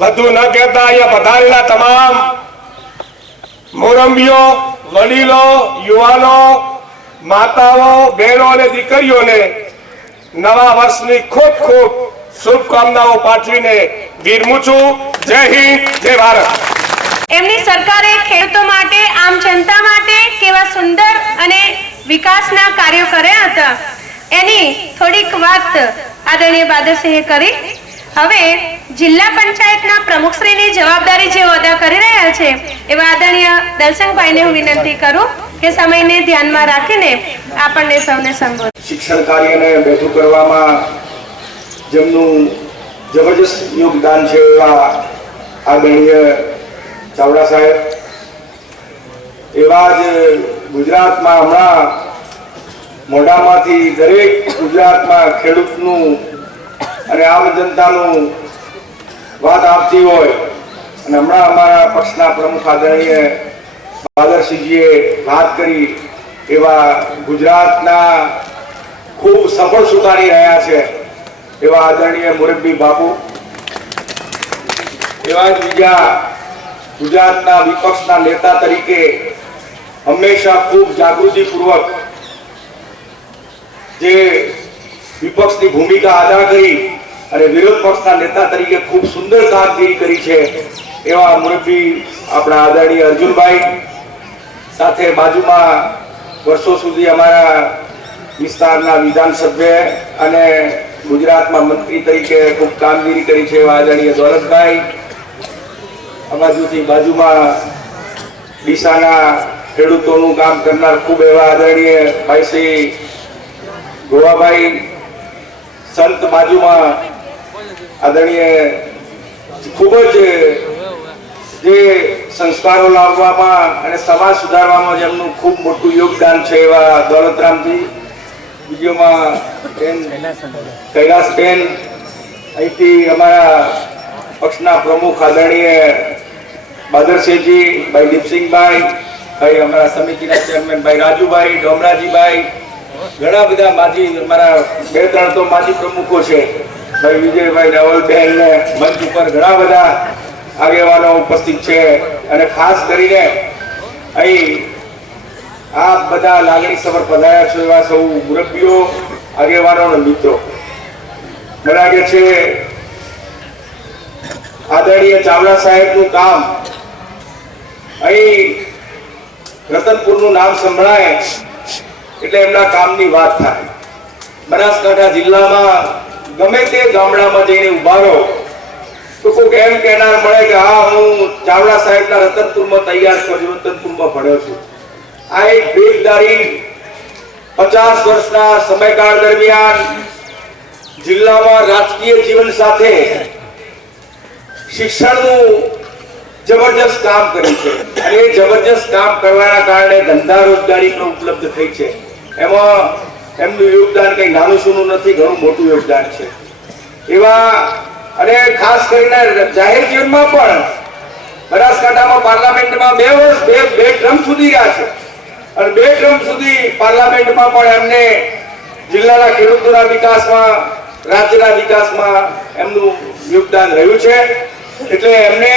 વધુ ન કહેતા અહીંયા પધારેલા તમામ મોરંબીઓ, વડીલો, યુવાનો, માતાઓ, બહેનો અને દીકરીઓને નવા વર્ષની ખૂબ ખૂબ શુભકામનાઓ પાઠવીને વિરમું છું. જય હિન્દ, જય ભારત. એમની સરકારે ખેડૂતો માટે, આમ જનતા માટે કેવા સુંદર અને વિકાસના કાર્યો કર્યા હતા એની થોડીક વાત આદરણીય બાદરસિંહે કરી. હવે જિલ્લા પંચાયતના પ્રમુખશ્રીની જવાબદારી જેઓ અદા કરી રહ્યા છે એવા આદરણીય દર્શનભાઈને હું વિનંતી કરું કે સમયને ધ્યાનમાં રાખીને આપણને સૌને સંબોધે. શિક્ષણ કાર્યને બેઠું કરવામાં જેમનું જબરજસ્ત યોગદાન છે એવા આદરણીય ચાવડા સાહેબ, એવા જ ગુજરાતમાં હમણાં મોઢામાંથી દરેક ગુજરાતમાં ખેડૂતનું અને આમ જનતાનું વાત આવતી હોય અને હમણાં અમારા પક્ષના પ્રમુખ આદરણીય બાદરસિંહજીએ વાત કરી એવા ગુજરાતના ખૂબ સફળ સુધારી રહ્યા છે એવા આદરણીય મુરબ્બી બાપુ, એવા જ બીજા ગુજરાતના વિપક્ષના નેતા તરીકે હંમેશા ખૂબ જાગૃતિપૂર્વક જે વિપક્ષની ભૂમિકા અદા કરી અને વિરોધ પક્ષના નેતા તરીકે ખૂબ સુંદર કામગીરી કરી છે એવા મુરબ્બી આપણા આદરણીય અર્જુનભાઈ, સાથે બાજુમાં વર્ષો સુધી અમારા વિસ્તારના વિધાનસભ્ય અને ગુજરાતમાં મંત્રી તરીકે ખૂબ કામગીરી કરી છે એવા આદરણીય દોલતભાઈ, આ બાજુથી બાજુમાં ડીસાના ખેડૂતોનું કામ કરનાર ખૂબ એવા આદરણીય ભાઈ શ્રી ગોવાભાઈ, સંત બાજુમાં આદરણીય ખૂબ જ જે સંસ્કારો લાવવામાં અને સમાજ સુધારવામાં જેમનું ખૂબ મોટું યોગદાન છે એવા દોલતરામજી, બીજોમાં કૈલાસબેન, અહીંથી અમારા પક્ષના પ્રમુખ આદરણીય બાદરસિંહજી, ભાઈ દીપસિંહભાઈ, ભાઈ અમારા સમિતિના ચેરમેન ભાઈ રાજુભાઈ, ડોમરાજીભાઈ, ઘણા બધા માજી અમારા 2-3 તો માજી પ્રમુખો છે, ભાઈ વિજયભાઈ, રાવલબેન, મંચ ઉપર ઘણા બધા આગેવાનો ઉપસ્થિત છે અને ખાસ કરીને અહીં આ બધા લાગણી સભર પધાર્યા છો એવા સૌ મુરબ્બીઓ, આગેવાનો અને મિત્રો. મને લાગે છે આદરણીય ચાવડા સાહેબનું કામ અહીં રતનપુરનું નામ સંભળાય એટલે એમના કામની વાત થાય. બનાસકાંઠા જિલ્લામાં ગમે તે ગામડામાં જઈને ઉભા રહો તો કોઈ એમ કહેનાર મળે કે હા હું ચાવડા સાહેબના રતનપુરમાં તૈયાર કર્યો, રતનપુરમાં ભણ્યો છું. આ એક બેગદારી 50 વર્ષના સમયગાળ દરમિયાન જિલ્લામાં રાજકીય જીવન સાથે શિક્ષણનું જબરજસ્ત કામ કર્યું છે અને એ જબરજસ્ત કામ કરવાના કારણે ધંધા રોજગારી પણ ઉપલબ્ધ થઈ છે. એમાં એમનું યોગદાન કઈ નાનું સૂનું નથી, ઘણું મોટું યોગદાન છે. એવા અને ખાસ કરીને જાહેર જીવનમાં પણ બનાસકાંઠામાં પાર્લામેન્ટમાં 2 વર્ષ બે ટર્મ સુધી રહ્યા છે અને 2 ટર્મ સુધી પાર્લામેન્ટમાં પણ એમને જિલ્લાના ખેડૂતોના વિકાસમાં, રાજ્યના વિકાસમાં એમનું યોગદાન રહ્યું છે. એટલે એમને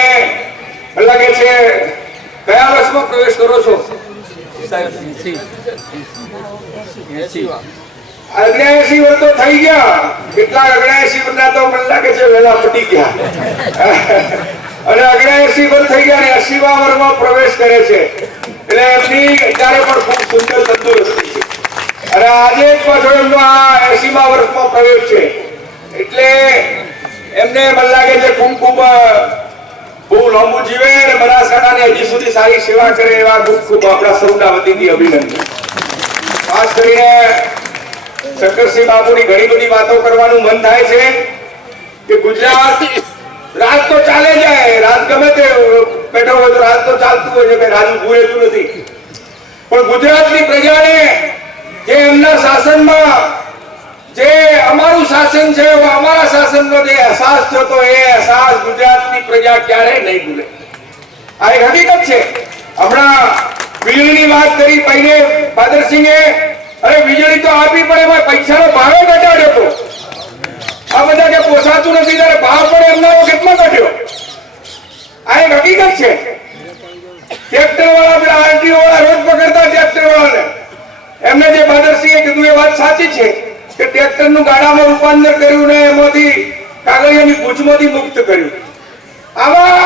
લાગે છે કયા વર્ષમાં પ્રવેશ કરો છો? 79 વર્ષ તો થઈ ગયા. કેટલા 79 વર્ષના તો મને લાગે છે વેલા પટી ગયા અને 79 વર્ષ થઈ ગયા અને 80મા વર્ષમાં પ્રવેશ કરે છે. એટલે એમની અત્યારે પણ ખૂબ સુંદર તંદુરસ્તી છે અને આજે પાછો એમનો આ 80મા વર્ષમાં પ્રવેશ છે. એટલે એમને મને લાગે છે ખૂબ બહુ લાંબુ જીવે અને બનાસકાંઠાની હજી સુધી સારી સેવા કરે એવા ખૂબ ખૂબ આપણા સૌના વતીથી અભિનંદન. ખાસ કરીને શંકરસિંહ બાપુની ઘણી બધી વાતો કરવાનું મન થાય છે કે ગુજરાત રાજ તો ચાલે જાય, રાજ ગમે તે બેઠો હોય તો રાજ તો ચાલતું હોય છે, કઈ રાજ ઉભું રહેતું નથી, પણ ગુજરાતની પ્રજાને જે એમના શાસનમાં જે અમારું શાસન છે અમારા શાસનનો જે અહેસાસ થયો એ અહેસાસ ગુજરાતની પ્રજા ક્યારેય નહીં ભૂલે. આ એક હકીકત છે. હમણાં વીજળીની વાત કરી પહેલે બાદરસિંહે, અરે વીજળી તો આપી પણ એમાં પૈસાનો ભાવે ઘટાડ્યો હતો. આ બધા કે પોસાતું નથી ત્યારે ભાવ પણ એમનો કેટલો ઘટ્યો. સાચી છે કે ટ્રેક્ટરનું ગાડામાં રૂપાંતર કર્યું ને એમાંથી કાગળિયાની ભૂજમાંથી મુક્ત કર્યું. આવા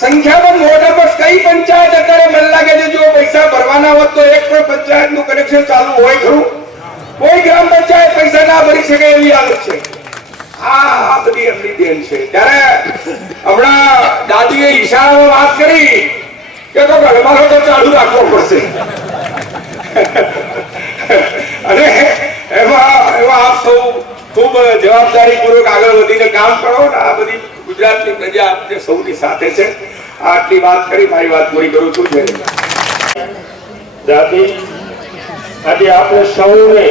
સંખ્યામાં મોટા પર કઈ પંચાયત અત્યારે મને લાગે છે જો પૈસા ભરવાના હોત તો એક પણ પંચાયતનું કનેક્શન ચાલુ હોય ખરું? કોઈ ગ્રામ પંચાયત પૈસા ના ભરી શકે એવી હાલત છે. આ બધી એમની દેન છે. ત્યારે હમણાં દાદીએ ઈશારામાં વાત કરી કે તો ઘરમાનો તો ચાલુ રાખવો પડશે અને એમાં આપ સૌ ખૂબ જવાબદારી પૂર્વક આગળ વધીને કામ કરો ને આ બધી ગુજરાતની પ્રજા આપને સૌની સાથે છે. આટલી વાત કરી મારી વાત પૂરી કરું છું. દાદી, આજે આપણે સૌને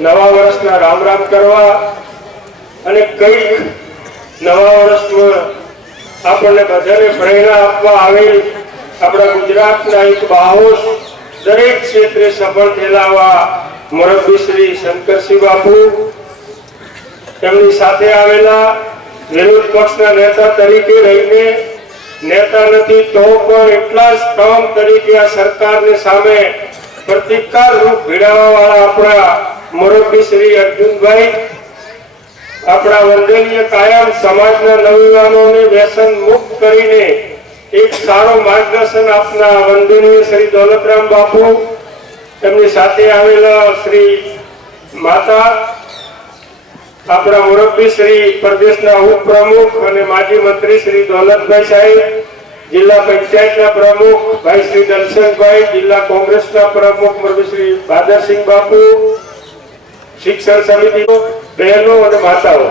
નવા વર્ષના રામ રામ કરવા અને કઈક નવા વર્ષમાં આપણને બધાને પ્રેરણા આપવા આવેલ આપણા ગુજરાતના એક બાહોશ દરેક ક્ષેત્રે સફળ થયેલા મોરબી શ્રી શંકરસિંહ બાપુ, તેમની સાથે આવેલા વિરોધ પક્ષના નેતા તરીકે રહીને નેતા નથી તો પણ એટલા સ્ટ્રોંગ તરીકે આ સરકારની સામે પ્રતિકાર રૂપ ભીડાવા વાળા આપણા મોરબી શ્રી અર્જુનભાઈ, આપણા વંદનીય કાયમ સમાજના નવયુવાનોને વ્યસન મુક્ત કરીને એક સારો માર્ગદર્શન આપના વંદનીય શ્રી દોલતરામ બાપુ, તેમની સાથે આવેલા શ્રી માતા, આપણા મોરબી શ્રી પ્રદેશના ઉપપ્રમુખ અને માજી મંત્રી શ્રી દોલતભાઈ સાહેબ, જિલ્લા પંચાયતના પ્રમુખ ભાઈ શ્રી દલસંગભાઈ, જિલ્લા કોંગ્રેસના પ્રમુખ મોરબી શ્રી બાદરસિંહ બાપુ, શિક્ષણ સમિતિનો બહેનો અને માતાઓ,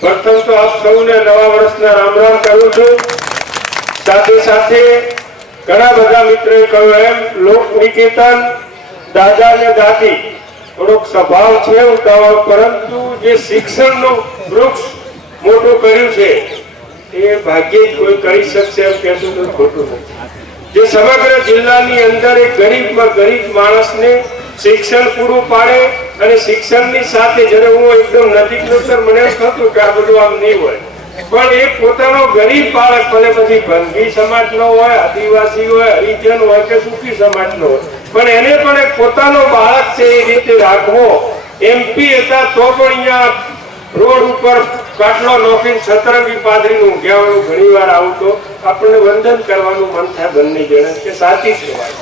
પ્રથમ તો આપ સૌને નવા વર્ષના રામ રામ કરું છું. સાથે સાથે ઘણા બધા મિત્રોએ કહ્યું એમ લોક નિકેતન દાદા અને દાદી થોડોક સ્વભાવ છે ઉતાવળ, પરંતુ જે શિક્ષણનું વૃક્ષ મોટું કર્યું છે એ ભાગ્યે જ કોઈ કરી શકશે એમ કહેશું તો ખોટું નથી. જે સમગ્ર જિલ્લાની અંદર એક ગરીબમાં ગરીબ માણસને શિક્ષણ પૂરું પાડે અને શિક્ષણની સાથે જ્યારે હું એકદમ નજીકનો સર મને એમ થતું કે આ બધું આમ નહીં હોય, પણ એ પોતાનો ગરીબ બાળક ભલે પછી ભંગી સમાજનો હોય, આદિવાસી હોય, હરિજન હોય કે સુખી સમાજનો હોય, પણ એને પણ એક પોતાનો બાળક છે એ રીતે રાખવો. MP હતા તો પણ અહીંયા રોડ ઉપર કાટલો નોખીને સતરંગી પાદરીનું ઊંઘ્યાવાનું ઘણી વાર આવતો, આપણને વંદન કરવાનું મન થાય બંને જણા કે સાચી છે વાત.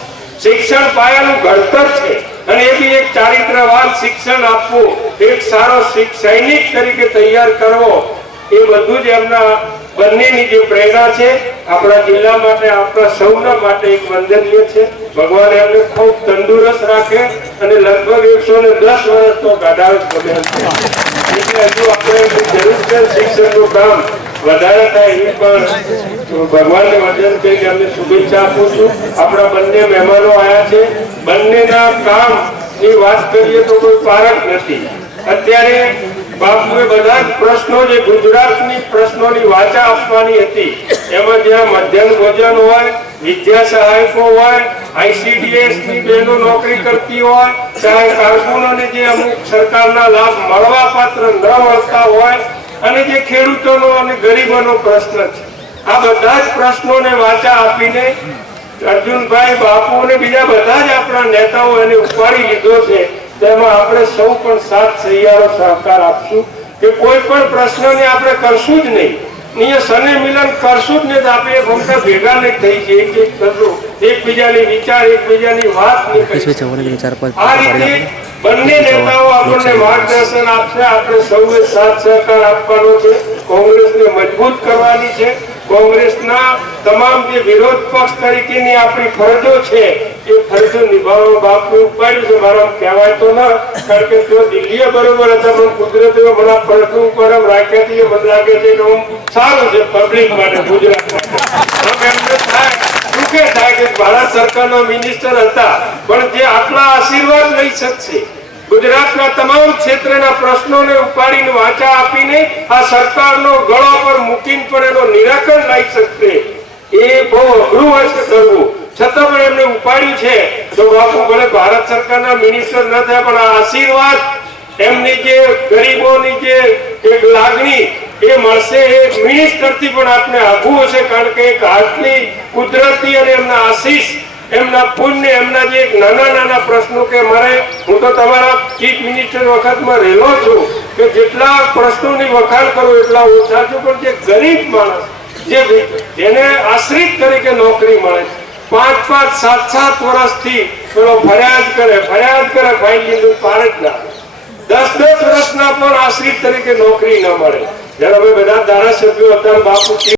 શિક્ષણ પાયાનું ઘડતર છે અને એ બી એક ચારિત્રવાન શિક્ષણ આપવું, એક સારો સૈનિક તરીકે તૈયાર કરવો, એ બધું જ એમના બંનેની જે પ્રેરણા છે આપણા જિલ્લા માટે, આપણા સૌના માટે એક વંદનીય છે. ભગવાન એમને ખૂબ તંદુરસ્ત રાખે અને લગભગ 110 વર્ષ તો ગાઢાળ ગમે એટલે હજુ આપણે જરૂર છે શિક્ષણનું કામ વધારે થાય એવી પણ ભગવાનને વંદન કરીને અમને શુભેચ્છા આપું છું. આપણા બંને મહેમાનો આવ્યા છે, બંનેના કામની વાત કરીએ તો કોઈ પારક નથી. અત્યારે બાપુએ બધા જ પ્રશ્નો જે ગુજરાતની પ્રશ્નોની વાચા આપવાની હતી એમાં જ્યાં મધ્યાહન ભોજન હોય, વિદ્યા સહાયકો હોય, ICDS ની બહેનો નોકરી કરતી હોય, ચાહે કારકુનોને જે અમુક સરકારના લાભ મળવા પાત્ર ન મળતા હોય, અને જે ખેડૂતોનો અને ગરીબોનો પ્રશ્ન છે, આ બધા જ પ્રશ્નોને વાચા આપીને અર્જુનભાઈ બાપુ અને બીજા બધા જ આપણા નેતાઓ એને ઉપાડી લીધો છે. તેમાં આપણે સૌ પણ સાથ સહિયારો સહકાર આપશું કે કોઈ પણ પ્રશ્નને આપણે કરશું જ નહીં, સને મિલન કરશું જ નહીં, આપણે ભૂમિકા ભેગા નહીં થઈ છે, એક એક કરશું, એકબીજાની વિચાર એકબીજાની વાત નહીં કરી. આ રીતે બંને નેતાઓ આપણને માર્ગદર્શન આપશે, આપણે સૌએ સાથ સહકાર આપવાનો છે. કોંગ્રેસને મજબૂત કરવાની છે. કોંગ્રેસના તમામ જે વિરોધ પક્ષ તરીકેની આપણી ફરજો છે એ ફરજો નિભાવવા બાપુ ઉપાડ્યું છે. મારા કહેવાય તો ના, કારણ કે જો દિલ્હીએ બરોબર હતા પણ કુદરતે મને ફરજો ઉપર રાખ્યા છે. મને લાગે છે કે સારું છે પબ્લિક માટે, ગુજરાત માટે. એમને થાય દુઃખે થાય કે ભારત સરકારના મિનિસ્ટર હતા પણ જે આટલા આશીર્વાદ લઈ શકશે, ગુજરાતના તમામ ક્ષેત્રના પ્રશ્નોને ઉપાડીને વાચા આપીને આ સરકારનો ગળો પર મૂકીને પણ એનો નિરાકરણ લાવી શકશે, એ બહુ અઘરું હશે કરવું. છતાં પણ એમને ઉપાડ્યું છે. તો બાપુ ભલે ભારત સરકારના મિનિસ્ટર ન થયા પણ આ આશીર્વાદ એમની જે ગરીબોની જે એક લાગણી એ મળશે, એ મિનિસ્ટરથી પણ આપણે આઘું હશે, કારણ કે એક હાથની કુદરતી અને એમના આશીષ એમના પુણ્ય, એમના જે નાના નાના પ્રશ્નો કે મારે, હું તો તમારા ચીફ મિનિસ્ટર વખતમાં રહેલો છું કે જેટલા પ્રશ્નોની વખાણ કરું એટલા ઓછા છું, પણ જે ગરીબ માણસ, જેને આશ્રિત તરીકે નોકરી મળે, 5-5, 7-7 વર્ષથી પેલો ફરિયાદ કરે, ફાઇલ લીધું પાર જ ના, 10-10 વર્ષના પણ આશ્રિત તરીકે નોકરી ન મળે. જ્યારે અમે બધા ધારાસભ્યો હતા, બાપુ